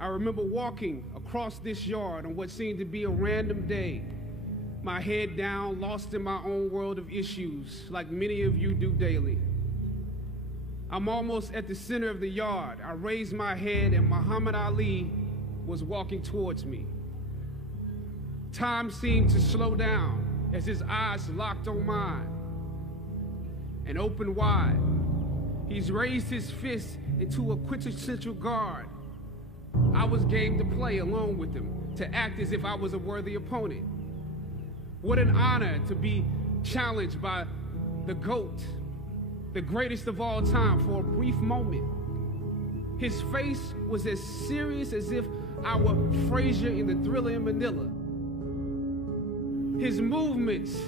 I remember walking across this yard on what seemed to be a random day, my head down, lost in my own world of issues, like many of you do daily. I'm almost at the center of the yard. I raised my head and Muhammad Ali was walking towards me. Time seemed to slow down as his eyes locked on mine and opened wide. He's raised his fist into a quintessential guard. I was game to play along with him, to act as if I was a worthy opponent. What an honor to be challenged by the GOAT, the greatest of all time, for a brief moment. His face was as serious as if I were Frazier in the Thriller in Manila. His movements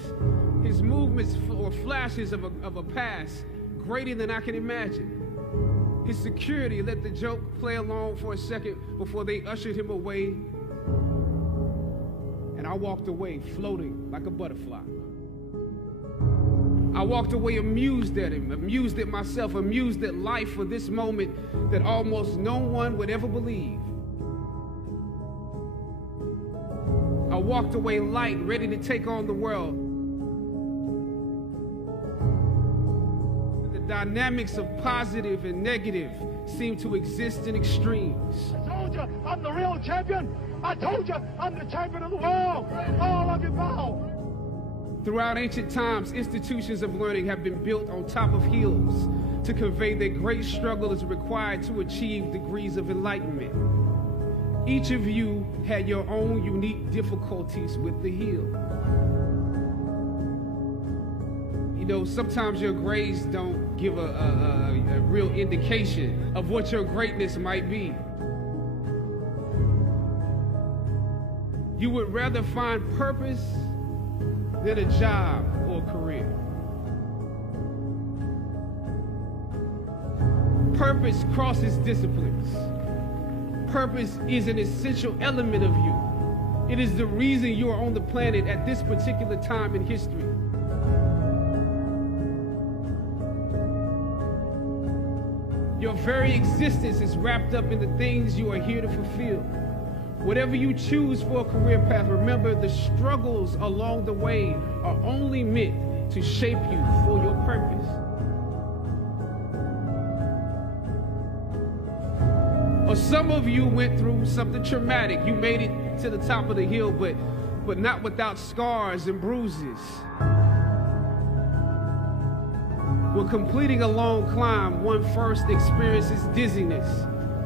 were flashes of a past greater than I can imagine. His security let the joke play along for a second before they ushered him away, and I walked away floating like a butterfly. I walked away amused at him, amused at myself, amused at life for this moment that almost no one would ever believe. I walked away light, ready to take on the world. The dynamics of positive and negative seem to exist in extremes. I told you I'm the real champion. I told you I'm the champion of the world. All of you bow. Throughout ancient times, institutions of learning have been built on top of hills to convey that great struggle is required to achieve degrees of enlightenment. Each of you had your own unique difficulties with the hill. You know, sometimes your grades don't give a real indication of what your greatness might be. You would rather find purpose than a job or a career. Purpose crosses disciplines. Purpose is an essential element of you. It is the reason you are on the planet at this particular time in history. Your very existence is wrapped up in the things you are here to fulfill. Whatever you choose for a career path, remember the struggles along the way are only meant to shape you for your purpose. Or some of you went through something traumatic. You made it to the top of the hill, but not without scars and bruises. When completing a long climb, one first experiences dizziness,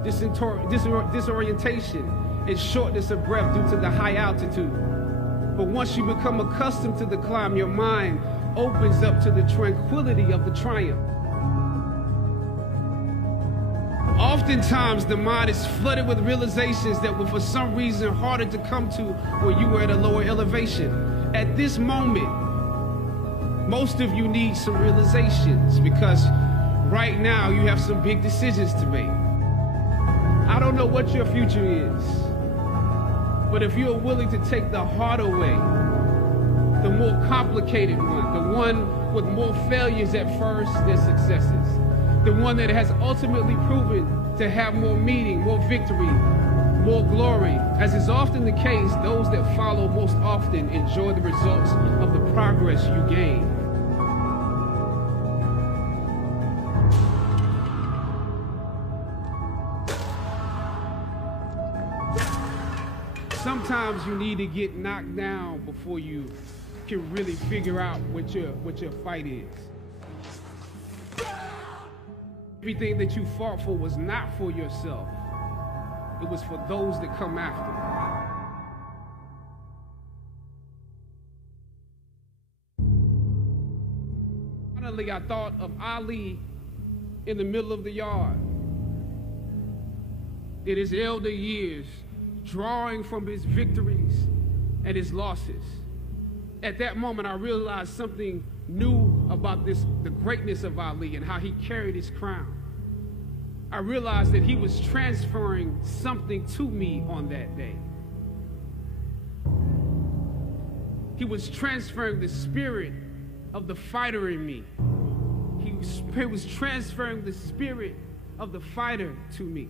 disorientation, and shortness of breath due to the high altitude. But once you become accustomed to the climb, your mind opens up to the tranquility of the triumph. Oftentimes, the mind is flooded with realizations that were for some reason harder to come to when you were at a lower elevation. At this moment, most of you need some realizations because right now you have some big decisions to make. I don't know what your future is, but if you are willing to take the harder way, the more complicated one, the one with more failures at first than successes, the one that has ultimately proven to have more meaning, more victory, more glory. As is often the case, those that follow most often enjoy the results of the progress you gain. Sometimes you need to get knocked down before you can really figure out what your fight is. Everything that you fought for was not for yourself. It was for those that come after. Finally, I thought of Ali in the middle of the yard. In his elder years, drawing from his victories and his losses. At that moment, I realized something new about the greatness of Ali and how he carried his crown. I realized that he was transferring something to me on that day. He was transferring the spirit of the fighter in me. He was transferring the spirit of the fighter to me.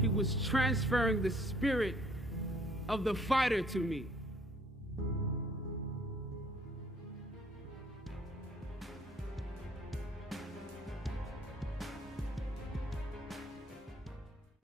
He was transferring the spirit of the fighter to me.